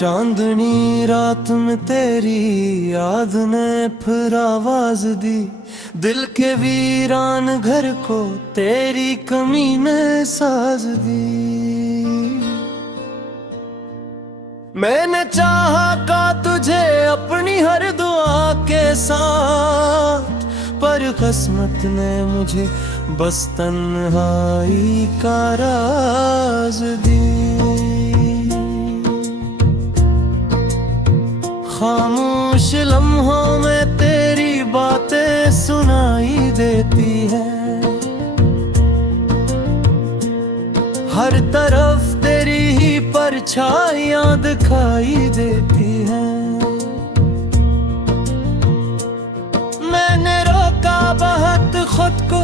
चांदनी रात में तेरी याद ने फिर आवाज दी, दिल के वीरान घर को तेरी कमी ने साज दी। मैंने चाहा का तुझे अपनी हर दुआ के साथ, पर किस्मत ने मुझे बस तन्हाई का राज दी। खामोश लम्हों में तेरी बातें सुनाई देती है, हर तरफ तेरी ही परछाइयां दिखाई देती हैं। मैंने रोका बहुत खुद को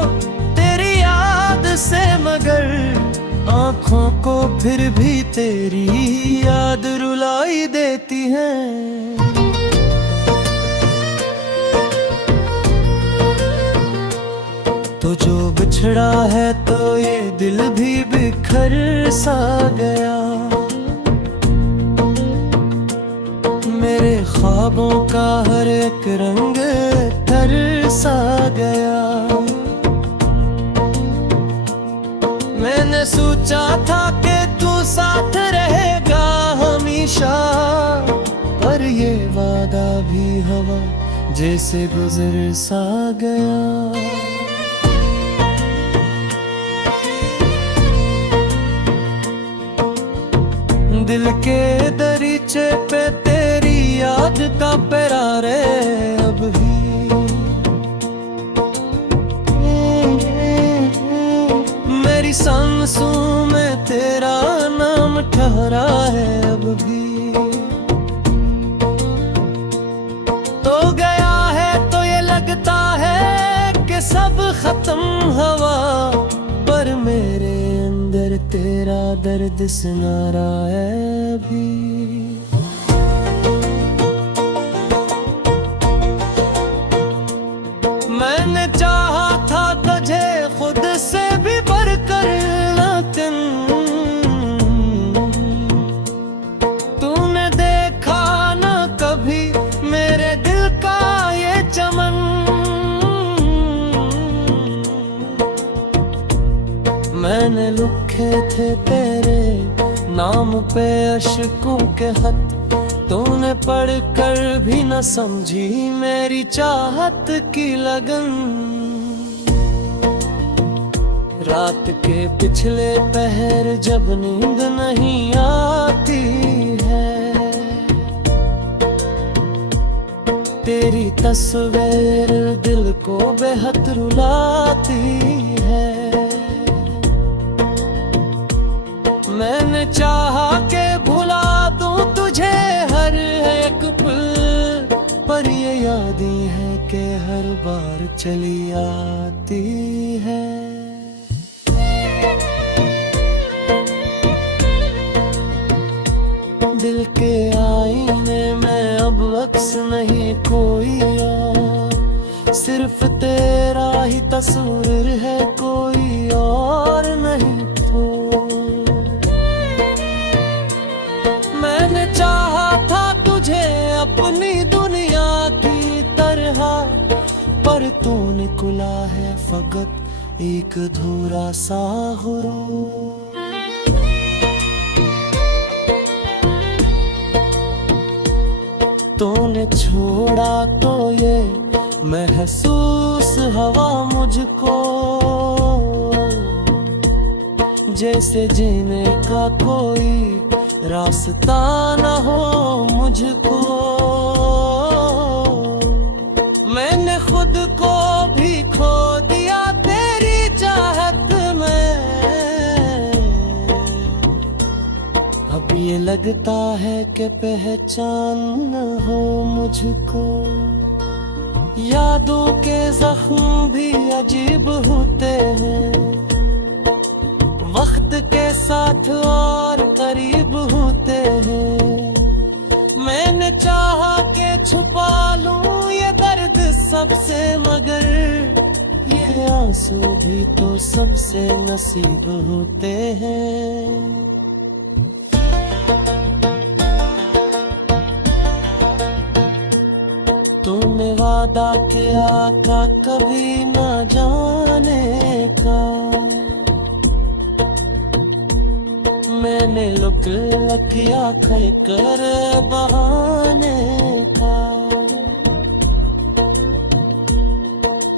तेरी याद से, मगर आँखों को फिर भी तेरी याद रुलाई देती है। तो जो बिछड़ा है तो ये दिल भी बिखर सा गया, मेरे ख्वाबों का हर एक रंग ठर सा गया। मैंने सोचा था कि तू साथ रहेगा हमेशा, पर ये वादा भी हवा जैसे गुजर सा गया। दिल के दरीचे पे तेरी याद का प्यार है अब भी, मेरी सांसों में तेरा नाम ठहरा है अब भी। तो गया है तो ये लगता है कि सब खत्म हवा, पर मेरे अंदर तेरा दर्द सुनारा है अभी। मैंने चाहा था तुझे खुद से भी बढ़कर नातिन, तूने देखा ना कभी मेरे दिल का ये चमन। मैंने लिखे थे तेरे नाम पे अश्कों के खत, तूने पढ़कर भी न समझी मेरी चाहत की लगन। रात के पिछले पहर जब नींद नहीं आती है, तेरी तस्वीर दिल को बेहद रुलाती है। मैंने चाहा के भुला दूं तुझे हर एक पल, पर ये यादें हैं कि हर बार चली आती है। दिल के आईने में अब अक्स नहीं कोई और, सिर्फ तेरा ही तस्वीर है कोई और नहीं। मैंने चाहा था तुझे अपनी दुनिया की तरह, पर तू निकला है फकत एक अधूरा सा गुरूर। तूने छोड़ा तो ये महसूस हवा मुझको, जैसे जीने का कोई रास्ता न हो मुझको। मैंने खुद को भी खो दिया तेरी चाहत में, अब ये लगता है कि पहचान न हो मुझको। यादों के जख्म भी अजीब होते हैं, वक्त के साथ और करीब होते हैं। मैंने चाहा के छुपा लूं ये दर्द सबसे, मगर ये आंसू भी तो सबसे नसीब होते हैं। तूने वादा किया का कभी ना जाने का, मैंने लुक लकिया कर बहाने का।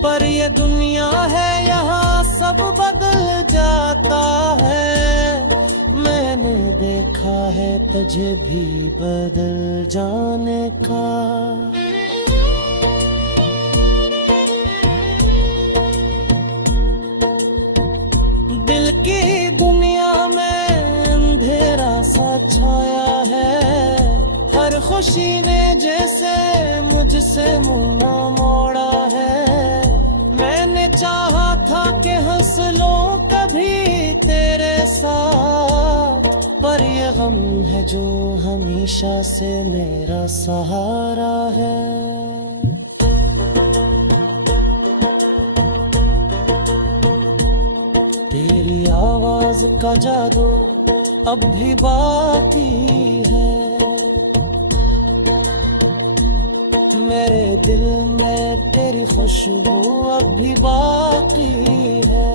पर ये दुनिया है यहाँ सब बदल जाता है, मैंने देखा है तुझे भी बदल जाने का। दिल की दुनिया में अंधेरा सा छाया है, हर खुशी ने जैसे मुझसे मुंह न मोड़ा है। मैंने चाहा था कि हंस लूं कभी तेरे साथ, पर ये गम है जो हमेशा से मेरा सहारा है। तेरी आवाज का जादू अब भी बाकी है, मेरे दिल में तेरी खुशबू अब भी बाकी है।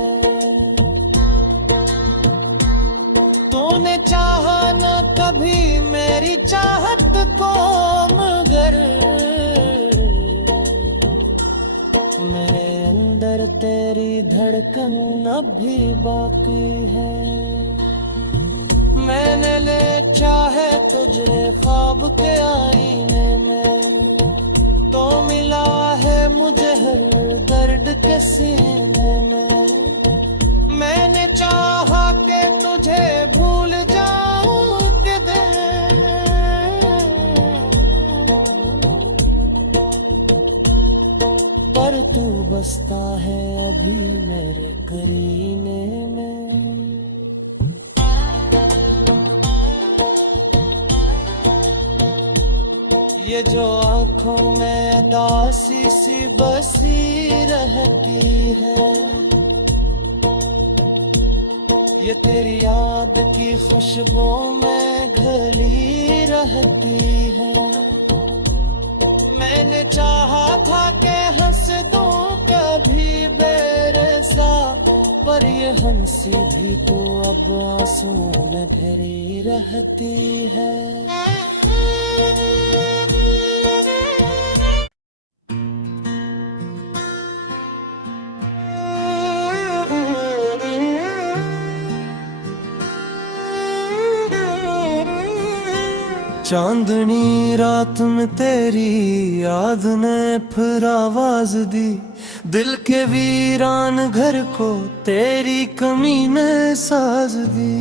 तूने चाहा न कभी मेरी चाहत को, मगर मेरे अंदर तेरी धड़कन अब भी बाकी है। मैंने ले चाहे तुझे ख्वाब के आईने में, तो मिला है मुझे हर दर्द के सीने में। मैंने चाहा कि तुझे भूल जाऊं कि दिल, पर तू बसता है अभी मेरे करीने में। ये जो आँखों में दासी सी बसी रहती है, ये तेरी याद की खुशबू में घली रहती है। मैंने चाहा था कि हंस दूं कभी बेरसा, पर ये हंसी भी तो अब आंसुओं में घिरी रहती है। चांदनी रात में तेरी याद ने फिर आवाज दी, दिल के वीरान घर को तेरी कमी ने साज दी।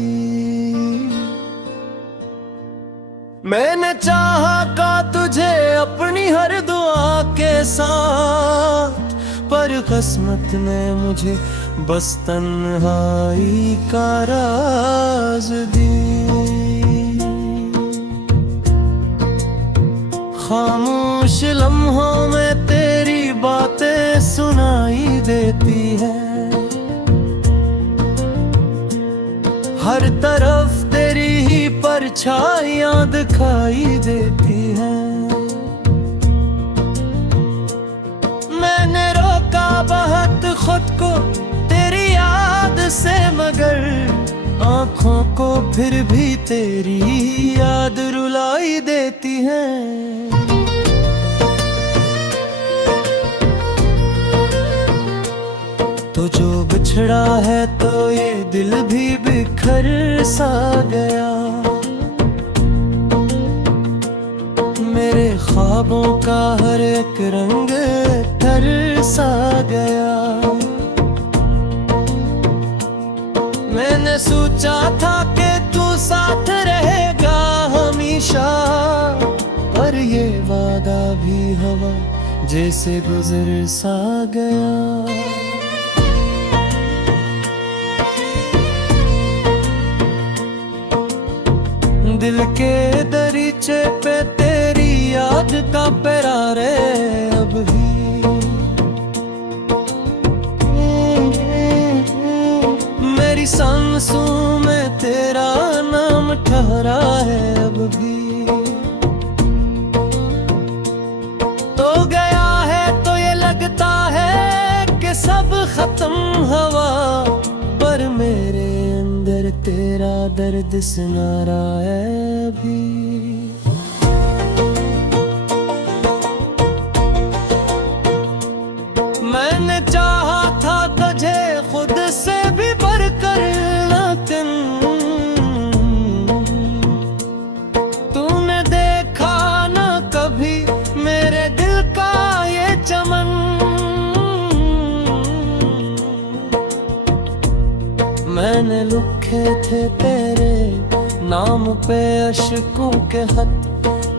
मैंने चाहा का तुझे अपनी हर दुआ के साथ, पर किस्मत ने मुझे बस तन्हाई का राज दी। खामोश लम्हों में तेरी बातें सुनाई देती है, हर तरफ तेरी ही परछाइयां दिखाई देती हैं। मैंने रोका बहुत खुद को तेरी याद से, मगर आँखों को फिर भी तेरी याद रुलाई देती है। तो जो बिछड़ा है तो ये दिल भी बिखर सा गया, मेरे ख्वाबों का हर एक रंग तर सा गया। मैंने सोचा था कि तू साथ रहेगा हमेशा, पर ये वादा भी हवा जैसे गुजर सा गया। दिल के दरीचे पे तेरी याद का परारे अब भी, मेरी सांसों में तेरा नाम ठहरा है अब भी। तो हो गया है तो ये लगता है कि सब खत्म हवा, पर मेरे अंदर तेरा दर्द सुनारा है अभी। मैंने चाहा था तुझे खुद से भी बढ़कर, लेकिन तूने देखा ना कभी मेरे दिल का ये चमन। मैंने लिखे थे तेरे नाम पे अश्कों के खत,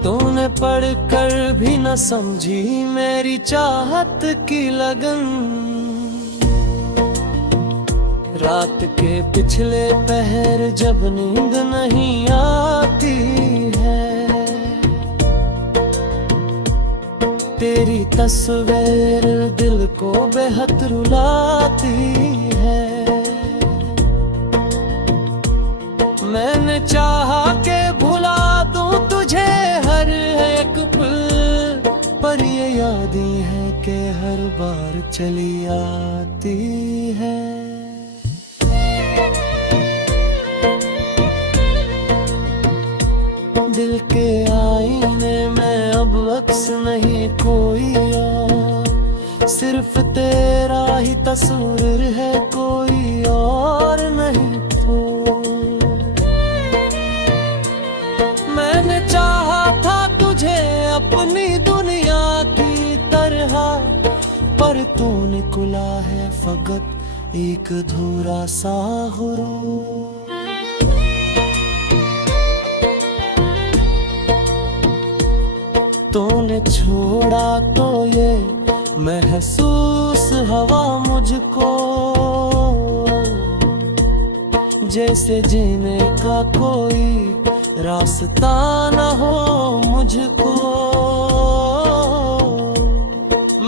तूने पढ़कर भी न समझी मेरी चाहत की लगन। रात के पिछले पहर जब नींद नहीं आती है, तेरी तस्वीर दिल को बेहद रुलाती है। मैंने चाहा के भुला दूं तुझे हर एक पल, पर ये याद ही है कि हर बार चली आती है। दिल के आईने में अब अक्स नहीं कोई और, सिर्फ तेरा ही तस्वीर है, कोई और नहीं। मैंने चाहा था तुझे अपनी दुनिया की तरह, पर तू निकला है फकत एक अधूरा सा गुरूर। तूने छोड़ा तो ये महसूस हवा मुझको, जैसे जीने का कोई रास्ता न हो मुझको।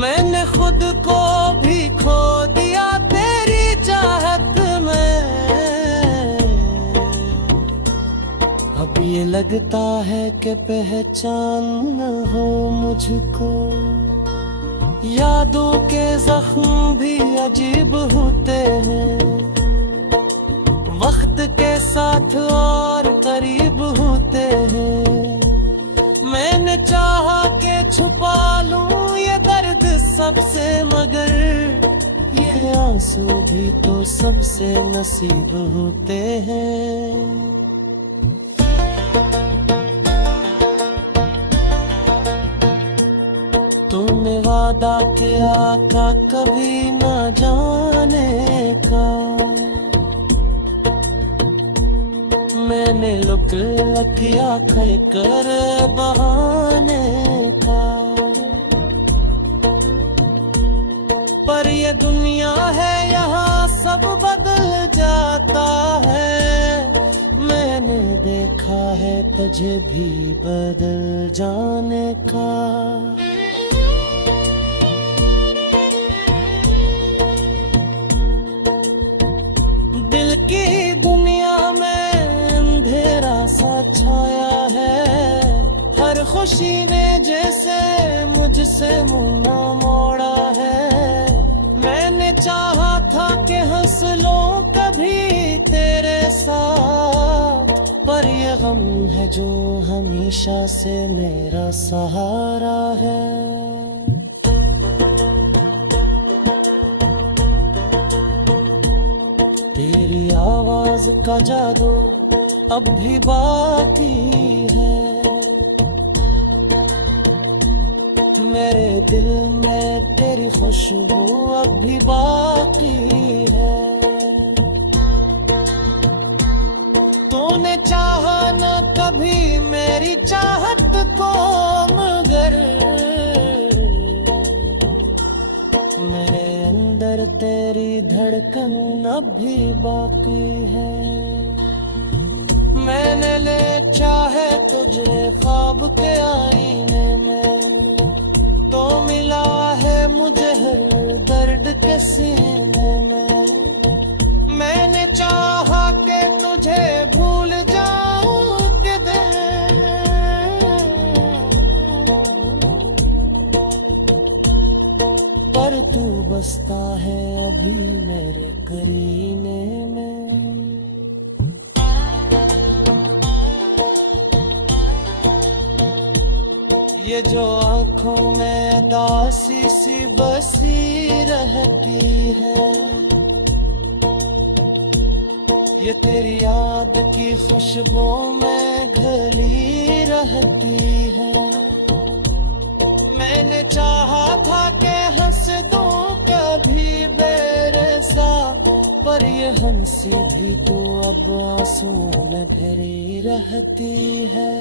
मैंने खुद को भी खो दिया तेरी चाहत में, अब ये लगता है कि पहचान न हो मुझको। यादों के जख्म भी अजीब होते हैं, वक्त के साथ और करीब होते हैं। मैंने चाहा के छुपा लूं ये दर्द सबसे, मगर ये आंसू भी तो सबसे नसीब होते हैं। तूने वादा किया था कभी न जाने का, मैंने लुक लकिया कर बहाने का। पर ये दुनिया है यहाँ सब बदल जाता है, मैंने देखा है तुझे भी बदल जाने का। दिल की दुनिया में अंधेरा सा छाया है, हर खुशी ने जैसे मुझसे मुंह मोड़ा है। मैंने चाहा था कि हंस लूं कभी तेरे साथ, पर ये गम है जो हमेशा से मेरा सहारा है। तेरी आवाज का जादू अब भी बाकी है, मेरे दिल में तेरी खुशबू अब भी बाकी है। तूने चाहा न कभी मेरी चाहत को, मगर मेरे अंदर तेरी धड़कन अब भी बाकी है। मैंने ले चाहे तुझे ख्वाब के आईने में, तो मिला है मुझे हर दर्द के सीने में। मैंने चाहा कि तुझे भूल जाऊं कि दिल तू बसता है अभी मेरे करीने में। ये जो आंखों में दासी सी बसी रहती है, ये तेरी याद की खुशबू में घली रहती है। मैंने चाहा था कि हंस दूं कभी बेरसा, पर ये हंसी भी तो अब आंसुओं में घिरी रहती है।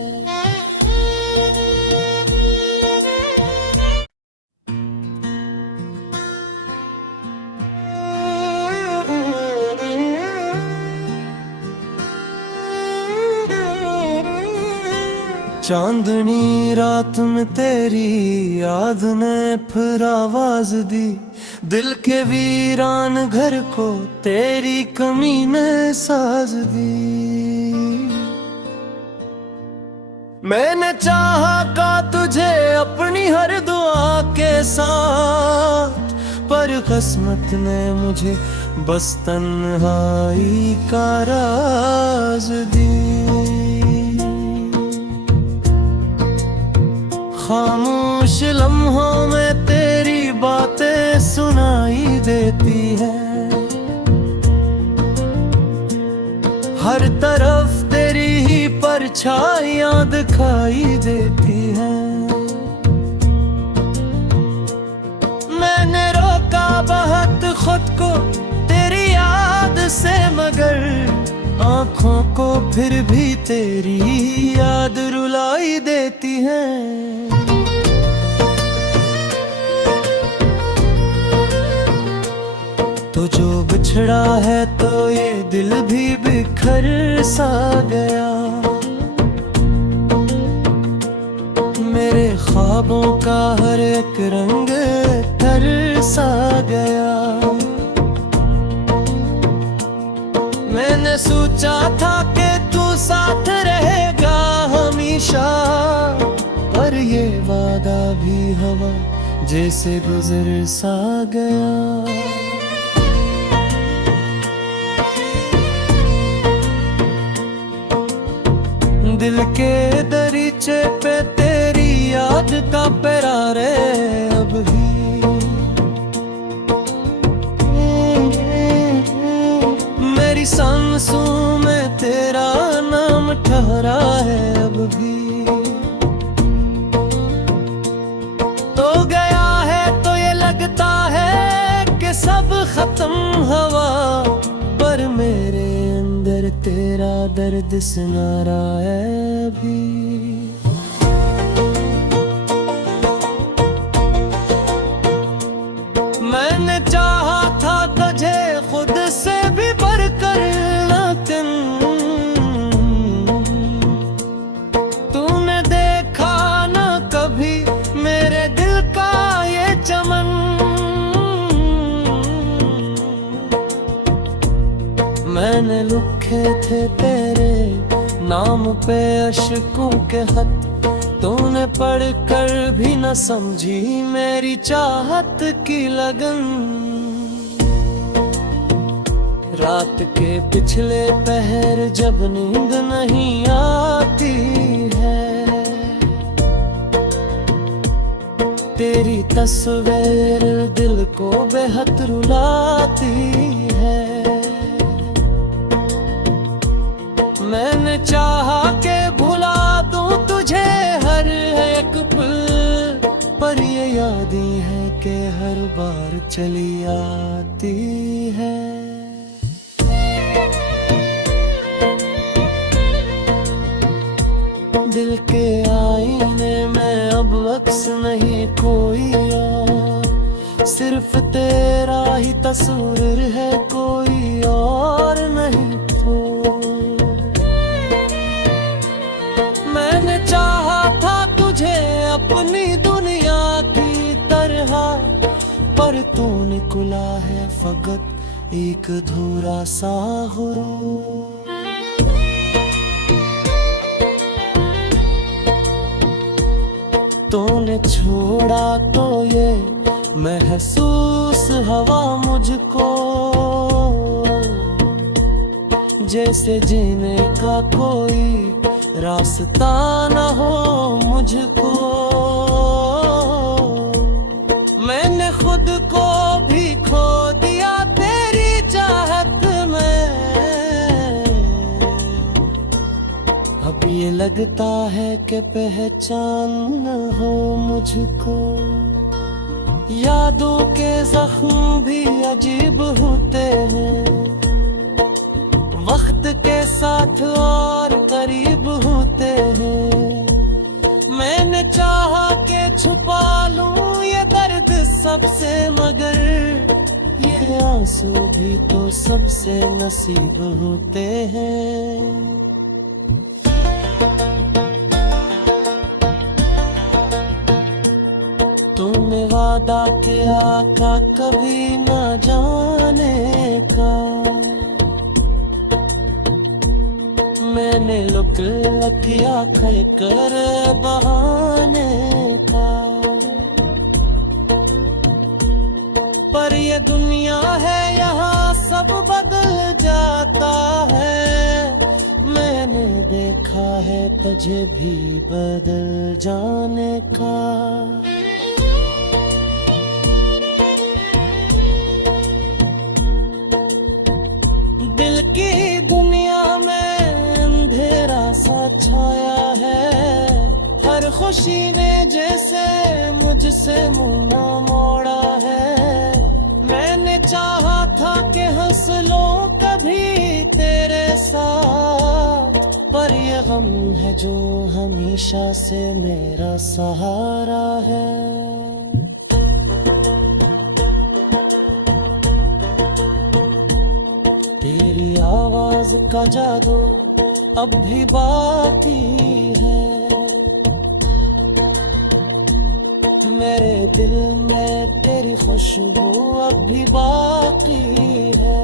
चांदनी रात में तेरी याद ने फिर आवाज दी, दिल के वीरान घर को तेरी कमी ने साज दी। मैंने चाहा का तुझे अपनी हर दुआ के साथ, पर किस्मत ने मुझे बस तन्हाई का राज दी। खामोश लम्हों में तेरी बातें सुनाई देती है, हर तरफ तेरी ही परछाइयां दिखाई देती हैं। मैंने रोका बहुत खुद को तेरी याद से, मगर आँखों को फिर भी तेरी याद रुलाई देती है। तो जो बिछड़ा है तो ये दिल भी बिखर सा गया, मेरे ख्वाबों का हर एक रंग तर सा गया। मैंने सोचा था कि तू साथ रहेगा हमेशा, पर ये वादा भी हवा जैसे गुजर सा गया। दिल के दरीचे पे तेरी याद का प्यार है अब भी, मेरी सांसों में तेरा नाम ठहरा है अब भी। तो गया है तो ये लगता है कि सब खत्म हुआ, पर मेरे अंदर तेरा दर्द सुनारा है अभी। मैंने चाहा था तुझे खुद से भी बढ़कर, लेकिन तूने देखा ना कभी मेरे दिल का ये चमन। मैंने लिखे थे तेरे नाम पे अशकों के खत, तूने पढ़कर भी न समझी मेरी चाहत की लगन। रात के पिछले पहर जब नींद नहीं आती है, तेरी तस्वीर दिल को बेहद रुलाती है। मैंने चाहा के भुला दूं तुझे हर एक पल, पर ये यादें हैं कि हर बार चली आती है। दिल के आईने में अब अक्स नहीं कोई और, सिर्फ तेरा ही तस्वीर है कोई और नहीं। मैंने चाहा था तुझे अपनी दुनिया की तरह, पर तू निकला है फकत एक अधूरा सा गुरूर। तूने छोड़ा तो ये महसूस हवा मुझको, जैसे जीने का कोई रास्ता न हो मुझको। मैंने खुद को भी खो दिया तेरी चाहत में। अब ये लगता है कि पहचान न हो मुझको। यादों के जख्म भी अजीब होते हैं, वक्त के साथ और करीब होते हैं। मैंने चाहा कि छुपा लूं ये दर्द सबसे, मगर ये आंसू भी तो सबसे नसीब होते हैं। तुमने वादा किया का कभी न जाने का, मैंने लुक किया कर बहाने का। पर ये दुनिया है यहाँ सब बदल जाता है। मैंने देखा है तुझे भी बदल जाने का। दिल की दुनिया में अंधेरा सा छाया है। हर खुशी ने जैसे मुझसे मुंह मोड़ा है। मैंने चाहा था कि हंस लूं कभी तेरे साथ, पर ये गम है जो हमेशा से मेरा सहारा है। तेरी आवाज का जादू अब भी बाकी है। मेरे दिल में तेरी खुशबू अब भी बाकी है।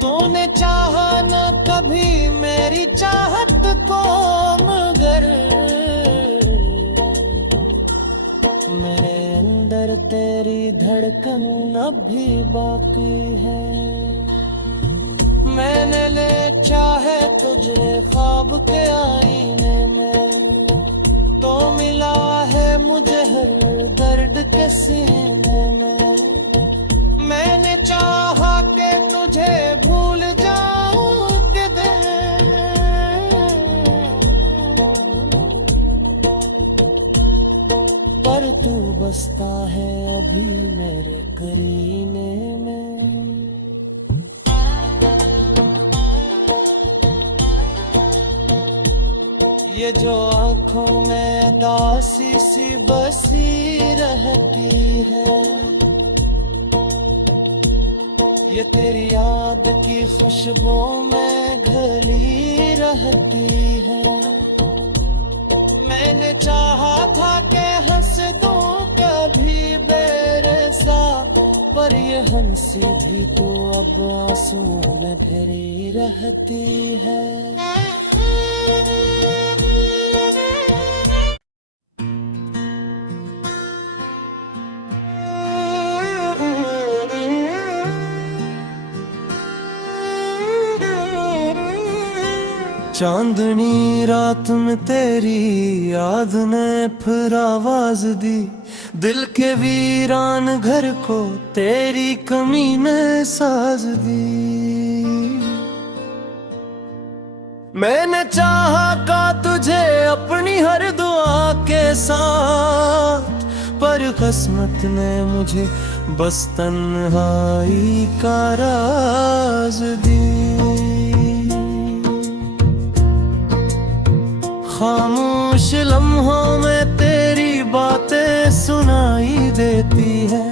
तूने चाहा न कभी मेरी चाहत को, मगर मेरे अंदर तेरी धड़कन अब भी बाकी है। मैंने ले चाहे तुझे ख्वाब के आईने में, तो मिला है मुझे हर दर्द के सीने में। मैंने चाहा कि तुझे भूल जाऊं कि पर तू बसता है अभी मेरे करीने में। ये जो आँखों में दासी सी बसी रहती है, ये तेरी याद की खुशबू में घली रहती है। मैंने चाहा था कि हंस दूं कभी बेरसा, पर ये हंसी भी तो अब आंसुओं में भरी रहती है। चांदनी रात में तेरी याद ने फिर आवाज दी, दिल के वीरान घर को तेरी कमी ने साज दी। मैंने चाहा का तुझे अपनी हर दुआ के साथ, पर किस्मत ने मुझे बस तन्हाई का राज दी। खामोश लम्हों में तेरी बातें सुनाई देती है।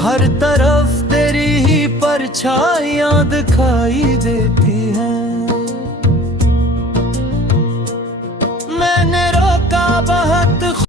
हर तरफ तेरी ही परछाइयां दिखाई देती